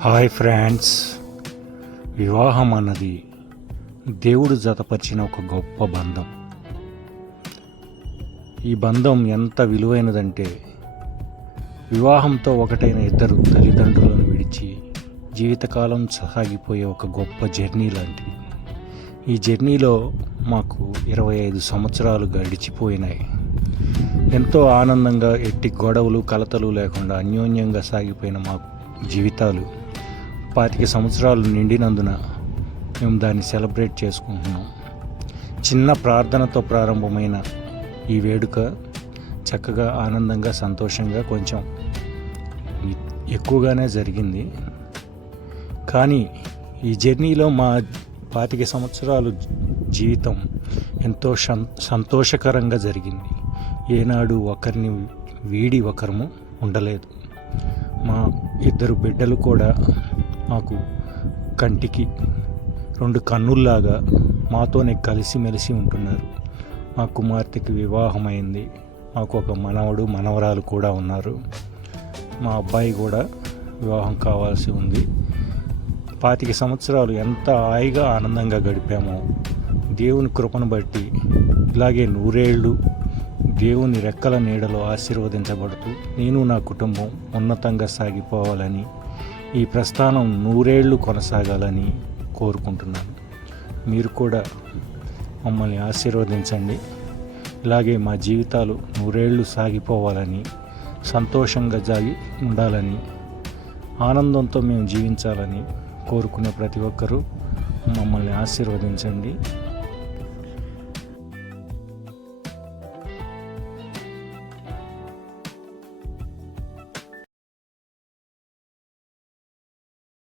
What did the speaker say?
Hi friends వివాహం అన్నది దేవుడు జతపరిచిన ఒక గొప్ప బంధం. ఈ బంధం ఎంత విలువైనదంటే వివాహంతో ఒకటైన ఇద్దరు తల్లిదండ్రులను విడిచి జీవితకాలం సాగిపోయే ఒక గొప్ప జర్నీ లాంటిది. ఈ జర్నీలో మాకు ఇరవై ఐదు సంవత్సరాలు గడిచిపోయినాయి. ఎంతో ఆనందంగా ఎట్టి గొడవలు కలతలు లేకుండా అన్యోన్యంగా సాగిపోయిన మా జీవితాలు. పాతిక సంవత్సరాలు నిండినందున మేము దాన్ని సెలబ్రేట్ చేసుకుంటున్నాం. చిన్న ప్రార్థనతో ప్రారంభమైన ఈ వేడుక చక్కగా ఆనందంగా సంతోషంగా కొంచెం ఎక్కువగానే జరిగింది. కానీ ఈ జర్నీలో మా పాతిక సంవత్సరాలు జీవితం ఎంతో సం- సంతోషకరంగా జరిగింది. ఏనాడు ఒకరిని వీడి ఒకరము ఉండలేదు. మా ఇద్దరు బిడ్డలు కూడా మాకు కంటికి రెండు కన్నుల్లాగా మాతోనే కలిసిమెలిసి ఉంటున్నారు. మా కుమార్తెకి వివాహమైంది. మాకు ఒక మనవడు మనవరాలు కూడా ఉన్నారు. మా అబ్బాయి కూడా వివాహం కావాల్సి ఉంది. పాతిక సంవత్సరాలు ఎంత హాయిగా ఆనందంగా గడిపామో దేవుని కృపను బట్టి ఇలాగే నూరేళ్ళు దేవుని రెక్కల నీడలో ఆశీర్వదించబడుతూ నేను నా కుటుంబం ఉన్నతంగా సాగిపోవాలని ఈ ప్రస్థానం నూరేళ్ళు కొనసాగాలని కోరుకుంటున్నాను. మీరు కూడా మమ్మల్ని ఆశీర్వదించండి. ఇలాగే మా జీవితాలు నూరేళ్ళు సాగిపోవాలని సంతోషంగా జాగి ఉండాలని ఆనందంతో మేము జీవించాలని కోరుకునే ప్రతి ఒక్కరూ మమ్మల్ని ఆశీర్వదించండి.